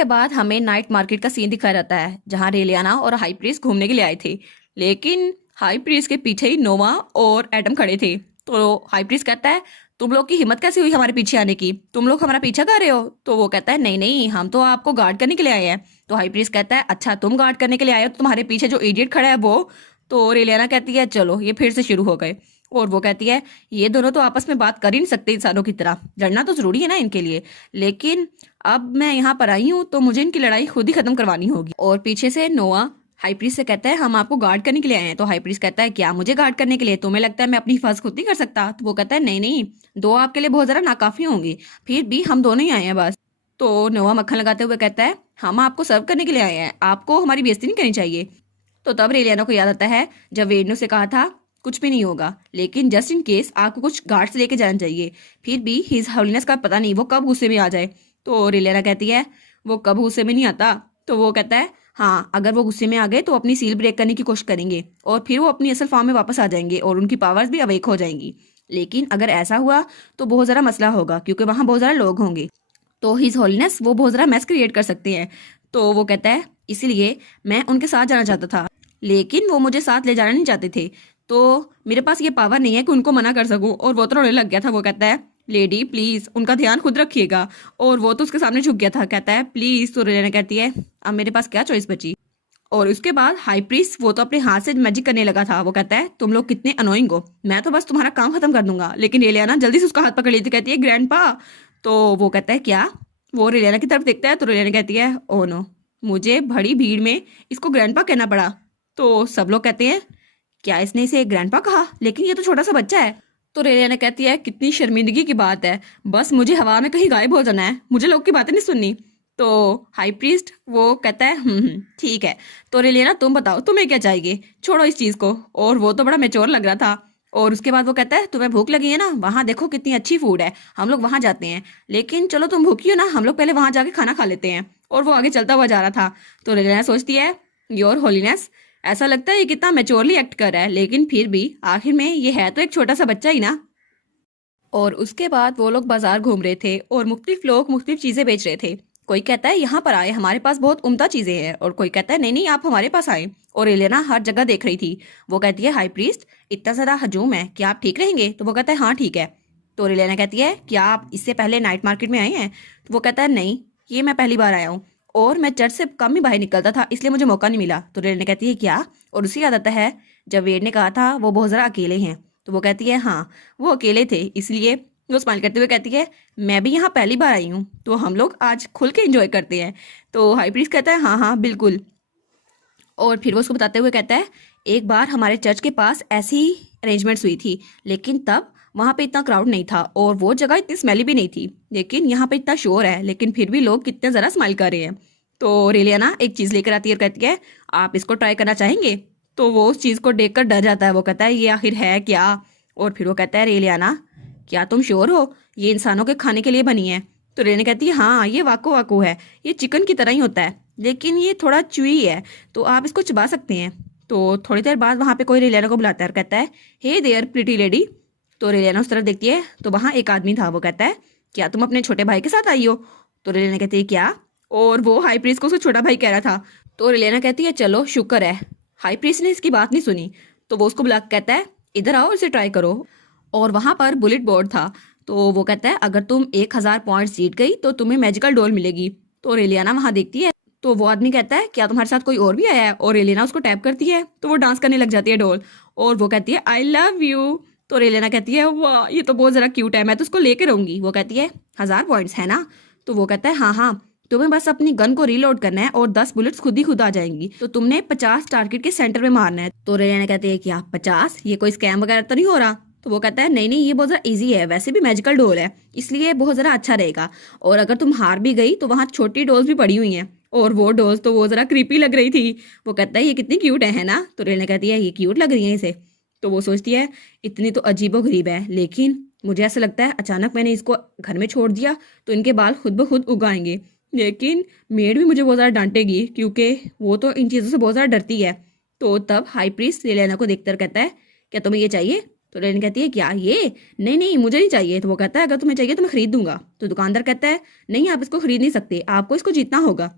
के बाद हमें नाइट मार्केट का सीन दिखाया जाता है जहां रेलियाना और हाई प्रीस्ट घूमने के लिए आए थे। लेकिन हाई प्रीस्ट के पीछे ही नोवा और एडम खड़े थे। तो हाई प्रीस्ट कहता है, तुम लोग की हिम्मत कैसे हुई हमारे पीछे आने की? तुम लोग हमारा पीछा कर रहे हो? तो वो कहता है, नहीं नहीं, हम तो आपको गार्ड करने के लिए आए हैं। तो हाई प्रीस्ट कहता है, अच्छा तुम गार्ड करने के लिए आए हो, तो तुम्हारे पीछे जो इडियट खड़ा है वो। तो रेलियाना कहती है, चलो ये फिर से शुरू हो गए। और वो कहती है, ये दोनों तो आपस में बात कर ही नहीं सकते इंसानों की तरह, लड़ना तो जरूरी है ना इनके लिए। लेकिन अब मैं यहाँ पर आई हूँ तो मुझे इनकी लड़ाई खुद ही खत्म करवानी होगी। और पीछे से नोआ हाई प्रीस्ट से कहता है, हम आपको गार्ड करने के लिए आए हैं। तो हाई प्रीस्ट कहता है, क्या मुझे गार्ड करने के लिए? तुम्हें लगता है मैं अपनी हिफाजत खुद नहीं कर सकता? तो वो कहता है, नहीं नहीं, दो आपके लिए बहुत जरा नाकाफी होंगी, फिर भी हम दोनों ही आए हैं बस। तो नोआ मक्खन लगाते हुए कहता है, हम आपको सर्व करने के लिए आए हैं, आपको हमारी बेइज्जती नहीं करनी चाहिए। तो तब रेलियाना को याद आता है जब वेड ने उसे कहा था कुछ भी नहीं होगा, लेकिन जस्ट इन केस आपको कुछ गार्ड्स लेके जाना चाहिए, फिर भी हिज होलीनेस का पता नहीं वो कब गुस्से में आ जाए। तो रेलियाना कहती है, वो कब गुस्से में नहीं आता? तो वो कहता है, हाँ, अगर वो गुस्से में आ गए तो अपनी सील ब्रेक करने की कोशिश करेंगे और फिर वो अपनी असल फॉर्म में वापस आ जाएंगे और उनकी पावर्स भी अवेक हो जाएंगी। लेकिन अगर ऐसा हुआ तो बहुत ज़रा मसला होगा क्योंकि वहाँ बहुत ज़रा लोग होंगे, तो हिज होलीनेस वो बहुत ज़रा मैस क्रिएट कर सकते हैं। तो वो कहता है, इसीलिए मैं उनके साथ जाना चाहता था, लेकिन वो मुझे साथ ले जाना नहीं चाहते थे, तो मेरे पास ये पावर नहीं है कि उनको मना कर सकूं। और वो तो रोने लग गया था। वो कहता है, लेडी प्लीज उनका ध्यान खुद रखिएगा। और वो तो उसके सामने झुक गया था, कहता है प्लीज। तो रेलियाना कहती है, अब मेरे पास क्या चॉइस बची? और उसके बाद हाई प्रीस्ट वो तो अपने हाथ से मैजिक करने लगा था। वो कहता है, तुम लोग कितने अनोइंग हो, मैं तो बस तुम्हारा काम खत्म कर दूंगा। लेकिन रेलियाना जल्दी से उसका हाथ पकड़ लेती, कहती है, ग्रैंडपा। तो वो कहता है, क्या? वो रेलियाना की तरफ देखता है तो रेलियाना कहती है, ओ नो, मुझे बड़ी भीड़ में इसको ग्रैंडपा कहना पड़ा। तो सब लोग कहते हैं, क्या इसने इसे ग्रैंडपा कहा? लेकिन ये तो छोटा सा बच्चा है। तो रेलियाना कहती है, कितनी शर्मिंदगी की बात है, बस मुझे हवा में कहीं गायब हो जाना है, मुझे लोग की बातें नहीं सुननी। तो हाई प्रीस्ट वो कहता है, ठीक है। तो रेलियाना तुम बताओ तुम्हें क्या चाहिए, छोड़ो इस चीज को। और वो तो बड़ा मेच्योर लग रहा था। और उसके बाद वो कहता है, तुम्हें भूख लगी है ना, वहां देखो कितनी अच्छी फूड है, हम लोग वहां जाते हैं। लेकिन चलो तुम भूखी हो ना, हम लोग पहले वहां जाके खाना खा लेते हैं। और वो आगे चलता हुआ जा रहा था। तो रेलियाना सोचती है, योर होलीनेस, ऐसा लगता है ये कितना मेच्योरली एक्ट कर रहा है, लेकिन फिर भी आखिर में ये है तो एक छोटा सा बच्चा ही ना। और उसके बाद वो लोग बाजार घूम रहे थे और मुख्तलिफ लोग मुख्तलिफ चीजें बेच रहे थे। कोई कहता है, यहाँ पर आए, हमारे पास बहुत उम्दा चीजें हैं। और कोई कहता है, नहीं नहीं, आप हमारे पास आए। और एलियाना हर जगह देख रही थी। वो कहती है, हाई प्रीस्ट, इतना ज्यादा हजूम है, क्या आप ठीक रहेंगे? तो वो कहता है, हाँ ठीक है। तो एलियाना कहती है, क्या आप इससे पहले नाइट मार्केट में आए हैं? तो वो कहता है, नहीं, ये मैं पहली बार आया हूँ और मैं चर्च से कम ही बाहर निकलता था, इसलिए मुझे मौका नहीं मिला। तो एलियाना कहती है, क्या? और उसी याद आता है जब वेड ने कहा था वो बहुत जरा अकेले हैं। तो वो कहती है, हाँ, वो अकेले थे, इसलिए वो स्माइल करते हुए कहती है, मैं भी यहाँ पहली बार आई हूँ, तो हम लोग आज खुल के एंजॉय करते हैं। तो हाई प्रीस्ट कहता है, हाँ हाँ बिल्कुल। और फिर वो उसको बताते हुए कहता है, एक बार हमारे चर्च के पास ऐसी अरेंजमेंट्स हुई थी, लेकिन तब वहाँ पे इतना क्राउड नहीं था और वो जगह इतनी स्मेली भी नहीं थी। लेकिन यहाँ पे इतना शोर है, लेकिन फिर भी लोग कितने ज़रा स्माइल कर रहे हैं। तो रेलियाना एक चीज़ लेकर आती है और कहती है, आप इसको ट्राई करना चाहेंगे? तो वो उस चीज़ को देखकर डर जाता है। वो कहता है, ये आखिर है क्या? और फिर वो कहता है, रेलियाना, क्या तुम श्योर हो ये इंसानों के खाने के लिए बनी है? तो रेने कहती है, हाँ, ये वाको वाको है, ये चिकन की तरह ही होता है, लेकिन ये थोड़ा चुई है, तो आप इसको चबा सकते हैं। तो थोड़ी देर बाद वहां पे कोई रेलियाना को बुलाता है और कहता है, हे देयर प्रिटी लेडी। तो रेलियाना उस तरफ देखती है तो वहां एक आदमी था। वो कहता है, क्या तुम अपने छोटे भाई के साथ आई हो? तो रेलियाना कहती है, क्या? और वो हाई प्रीस्ट को उसका छोटा भाई कह रहा था। तो रेलियाना कहती है, चलो शुक्र है हाई प्रीस्ट ने इसकी बात नहीं सुनी। तो वो उसको बुला के कहता है, इधर आओ, इसे ट्राई करो। और वहां पर बुलेट बोर्ड था। तो वो कहता है, अगर तुम 1000 पॉइंट्स जीत गई तो तुम्हें मैजिकल डॉल मिलेगी। तो रेलियाना वहां देखती है तो वो आदमी कहता है, क्या तुम्हारे साथ कोई और भी आया है? और रेलियाना उसको टैप करती है तो वो डांस करने लग जाती है डॉल। और वो कहती है, आई लव यू। तो रेलियाना कहती है, वाह, ये तो बहुत जरा क्यूट है, मैं तो उसको लेकर रहूंगी। वो कहती है, 1000 पॉइंट्स है ना? तो वो कहता है, हाँ हाँ, तुम्हें बस अपनी गन को रीलोड करना है और 10 बुलेट्स खुद ही खुद आ जाएंगी, तो तुमने 50 टारगेट के सेंटर में मारना है। तो रेलियाना कहती है, क्या 50? ये कोई स्कैम वगैरह तो नहीं हो रहा? तो वो कहता है, नहीं नहीं, ये बहुत ज़रा इजी है, वैसे भी मैजिकल डोल है, इसलिए बहुत ज़रा अच्छा रहेगा। और अगर तुम हार भी गई तो वहाँ छोटी डोल्स भी पड़ी हुई हैं, और वो डोल्स तो वो ज़रा क्रीपी लग रही थी। वो कहता है, ये कितनी क्यूट है ना? तो रेलियाना कहती है, ये क्यूट लग रही है इसे। तो वो सोचती है, इतनी तो अजीबो गरीब है, लेकिन मुझे ऐसा लगता है अचानक मैंने इसको घर में छोड़ दिया तो इनके बाल खुद ब खुद उगाएंगे। लेकिन मेड भी मुझे बहुत ज़्यादा डांटेगी क्योंकि वो तो इन चीज़ों से बहुत ज़्यादा डरती है। तो तब हाई प्रीस्ट रेलियाना को देखकर कहता है, क्या तुम्हें ये चाहिए? तो रेलियाना कहती है क्या ये? नहीं नहीं मुझे नहीं चाहिए। तो वो कहता है अगर तुम्हें चाहिए तो मैं खरीद दूंगा। तो दुकानदार कहता है नहीं आप इसको खरीद नहीं सकते, आपको इसको जीतना होगा।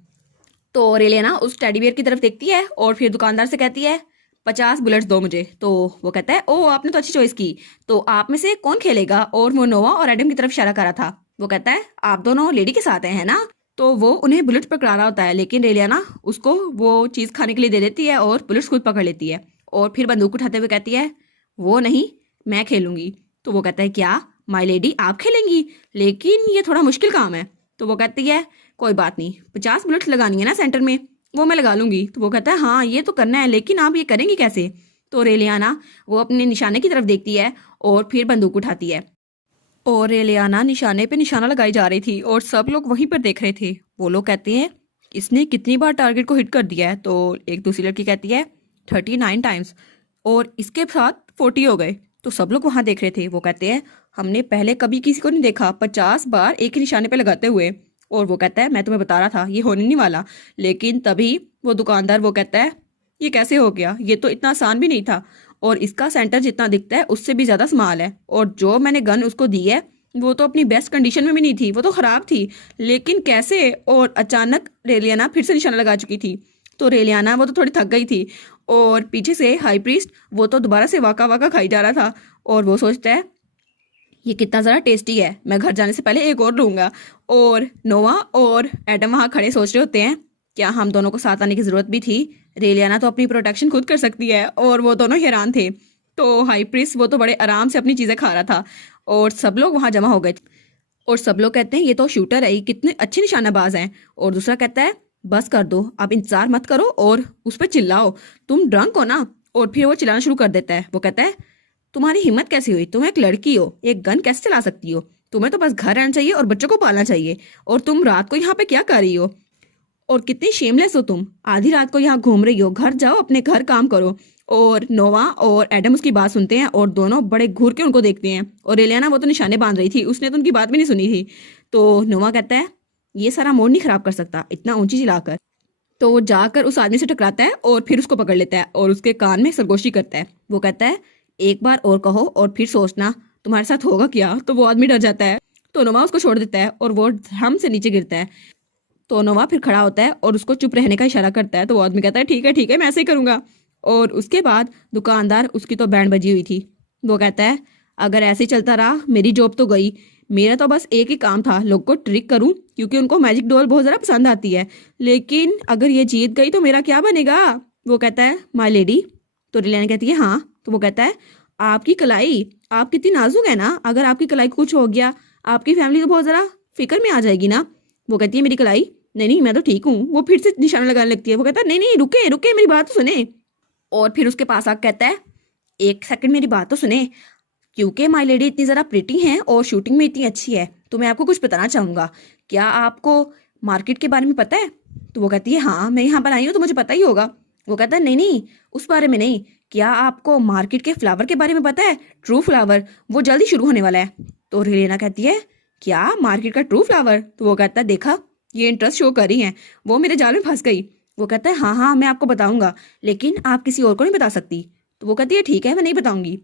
तो रेलियाना उस टेडी बियर की तरफ देखती है और फिर दुकानदार से कहती है 50 बुलेट्स दो मुझे। तो वो कहता है ओ आपने तो अच्छी चॉइस की, तो आप में से कौन खेलेगा? और वो नोवा और एडम की तरफ इशारा कर रहा था। वो कहता है आप दोनों लेडी के साथ हैं है ना? तो वो उन्हें बुलेट पकड़ा रहा होता है, लेकिन रेलियाना उसको वो चीज़ खाने के लिए दे देती है और बुलेट्स खुद पकड़ लेती है। और फिर बंदूक उठाते हुए कहती है वो नहीं, मैं खेलूंगी। तो वो कहता है क्या माय लेडी आप खेलेंगी? लेकिन ये थोड़ा मुश्किल काम है। तो वो कहती है कोई बात नहीं, 50 बुलेट्स लगानी है ना सेंटर में, वो मैं लगा लूंगी। तो वो कहता है हाँ ये तो करना है, लेकिन आप ये करेंगी कैसे? तो रेलियाना वो अपने निशाने की तरफ देखती है और फिर बंदूक उठाती है। और रेलियाना निशाने पे निशाना लगाई जा रही थी और सब लोग वहीं पर देख रहे थे। वो लोग कहते हैं इसने कितनी बार टारगेट को हिट कर दिया है? तो एक दूसरी लड़की कहती है 39 टाइम्स, और इसके साथ 40 हो गए। तो सब लोग वहां देख रहे थे। वो कहते हैं हमने पहले कभी किसी को नहीं देखा 50 बार एक ही निशाने पे लगाते हुए। और वो कहता है मैं तुम्हें बता रहा था ये होने नहीं वाला। लेकिन तभी वो दुकानदार वो कहता है ये कैसे हो गया, ये तो इतना आसान भी नहीं था, और इसका सेंटर जितना दिखता है उससे भी ज्यादा स्मॉल है, और जो मैंने गन उसको दी है वो तो अपनी बेस्ट कंडीशन में भी नहीं थी, वो तो खराब थी। लेकिन कैसे? और अचानक रेलियाना फिर से निशाना लगा चुकी थी। तो रेलियाना वो तो थोड़ी थक गई थी, और पीछे से हाई प्रीस्ट वो तो दोबारा से वाका वाका खाई जा रहा था। और वो सोचता है ये कितना ज़रा टेस्टी है, मैं घर जाने से पहले एक और लूंगा। और नोवा और एडम वहाँ खड़े सोच रहे होते हैं क्या हम दोनों को साथ आने की ज़रूरत भी थी? रेलियाना तो अपनी प्रोटेक्शन खुद कर सकती है। और वो दोनों हैरान थे। तो हाई प्रीस्ट वो तो बड़े आराम से अपनी चीज़ें खा रहा था, और सब लोग वहाँ जमा हो गए। और सब लोग कहते हैं ये तो शूटर है, ये कितने अच्छे निशानाबाज हैं। और दूसरा कहता है बस कर दो, अब इंतजार मत करो और उस पर चिल्लाओ, तुम ड्रंक हो ना। और फिर वो चिल्लाना शुरू कर देता है। वो कहता है तुम्हारी हिम्मत कैसे हुई? तुम एक लड़की हो, एक गन कैसे चला सकती हो? तुम्हें तो बस घर रहना चाहिए और बच्चों को पालना चाहिए, और तुम रात को यहाँ पे क्या कर रही हो? और कितनी शेमलेस हो तुम, आधी रात को यहाँ घूम रही हो, घर जाओ अपने घर काम करो। और नोवा और एडम उसकी बात सुनते हैं और दोनों बड़े घूर के उनको देखते हैं। और रेलियाना वो तो निशाने बांध रही थी, उसने तो उनकी बात भी नहीं सुनी थी। तो नोवा कहता है ये सारा मूड नहीं खराब कर सकता इतना ऊंची चिल्लाकर। तो वो जाकर उस आदमी से टकराता है और फिर उसको पकड़ लेता है और उसके कान में सरगोशी करता है। वो कहता है एक बार और कहो और फिर सोचना तुम्हारे साथ होगा क्या। तो वो आदमी डर जाता है। तो नोवा उसको छोड़ देता है और वो हम से नीचे गिरता है। तो नोवा फिर खड़ा होता है और उसको चुप रहने का इशारा करता है। तो वो आदमी कहता है ठीक है मैं ऐसे ही करूंगा। और उसके बाद दुकानदार उसकी तो बैंड बजी हुई थी। वो कहता है अगर ऐसे ही चलता रहा मेरी जॉब तो गई। मेरा तो बस एक ही काम था लोग को ट्रिक करूं, क्योंकि उनको मैजिक डॉल बहुत ज़रा पसंद आती है। लेकिन अगर ये जीत गई तो मेरा क्या बनेगा? वो कहता है माय लेडी। तो रिलायन कहती है हाँ। तो वो कहता है आपकी कलाई, आप कितनी नाजुक है ना, अगर आपकी कलाई को कुछ हो गया आपकी फैमिली तो बहुत ज़रा फिक्र में आ जाएगी ना। वो कहती है मेरी कलाई, नहीं नहीं मैं तो ठीक हूँ। वो फिर से निशाना लगाने लगती है। वो कहता है नहीं नहीं रुके रुके मेरी बात तो सुने। और फिर उसके पास आकर कहता है एक सेकंड मेरी बात तो सुने, क्योंकि माय लेडी इतनी ज़रा प्रिटी हैं और शूटिंग में इतनी अच्छी है तो मैं आपको कुछ बताना चाहूँगा। क्या आपको मार्केट के बारे में पता है? तो वो कहती है हाँ मैं यहाँ पर आई हूँ तो मुझे पता ही होगा। वो कहता है नहीं नहीं उस बारे में नहीं, क्या आपको मार्केट के फ्लावर के बारे में पता है? ट्रू फ्लावर वो जल्दी शुरू होने वाला है। तो रेलिना कहती है क्या मार्केट का ट्रू फ्लावर? तो वो कहता है देखा ये इंटरेस्ट शो कर रही हैं, वो मेरे जाल में फंस गई। वो कहता है हाँ हाँ मैं आपको बताऊंगा, लेकिन आप किसी और को नहीं बता सकती। तो वो कहती है ठीक है मैं नहीं बताऊंगी।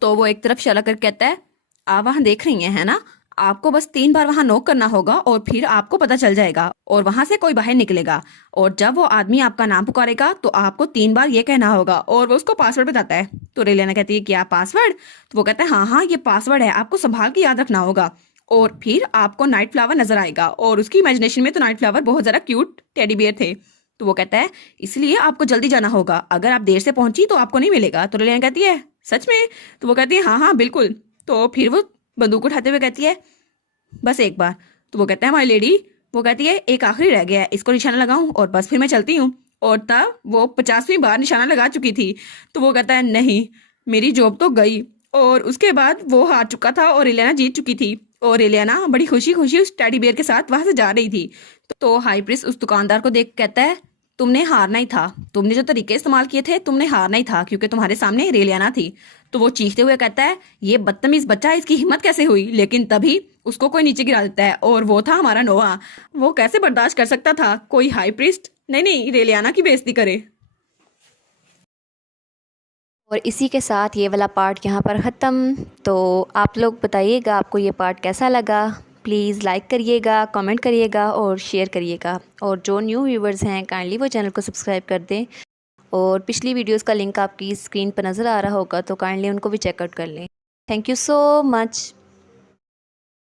तो वो एक तरफ इशारा कर कहता है आप वहां देख रही हैं है ना, आपको बस 3 बार वहां नॉक करना होगा और फिर आपको पता चल जाएगा और वहां से कोई बाहर निकलेगा। और जब वो आदमी आपका नाम पुकारेगा तो आपको 3 बार ये कहना होगा, और वो उसको पासवर्ड बताता है। तो रेलिना कहती है क्या पासवर्ड? तो वो कहता है हाँ हाँ ये पासवर्ड है, आपको संभाल के याद रखना होगा। और फिर आपको नाइट फ्लावर नजर आएगा, और उसकी इमेजिनेशन में तो नाइट फ्लावर बहुत ज्यादा क्यूट टेडी बियर थे। तो वो कहता है इसलिए आपको जल्दी जाना होगा, अगर आप देर से पहुंची तो आपको नहीं मिलेगा। तो रेलिना कहती है सच में? तो वो कहती है हाँ हाँ बिल्कुल। तो फिर वो बंदूक उठाते हुए कहती है बस एक बार। तो वो कहता है माय लेडी। वो कहती है एक आखिरी रह गया है, इसको निशाना लगाऊं और बस फिर मैं चलती हूँ। और तब वो 50वीं बार निशाना लगा चुकी थी। तो वो कहता है नहीं मेरी जॉब तो गई। और उसके बाद वो हार चुका था और इलियाना जीत चुकी थी। और इलियाना बड़ी खुशी खुशी उस टेडी बियर के साथ वहां से जा रही थी। तो हाई प्रिस्ट उस दुकानदार को देख कहता है तुमने हारना ही था, तुमने जो तरीके इस्तेमाल किए थे तुमने हारना ही था, क्योंकि तुम्हारे सामने रेलियाना थी। तो वो चीखते हुए कहता है ये बदतमीज बच्चा, इसकी हिम्मत कैसे हुई? लेकिन तभी उसको कोई नीचे गिरा देता है, और वो था हमारा नोआ। वो कैसे बर्दाश्त कर सकता था कोई हाई प्रिस्ट नहीं नहीं रेलियाना की बेइज्जती करे। और इसी के साथ ये वाला पार्ट यहाँ पर ख़त्म। तो आप लोग बताइएगा आपको ये पार्ट कैसा लगा। प्लीज़ लाइक करिएगा, कमेंट करिएगा और शेयर करिएगा। और जो न्यू व्यूवर्स हैं काइंडली वो चैनल को सब्सक्राइब कर दें। और पिछली वीडियोस का लिंक आपकी स्क्रीन पर नज़र आ रहा होगा, तो काइंडली उनको भी चेकआउट कर लें। Thank you so much.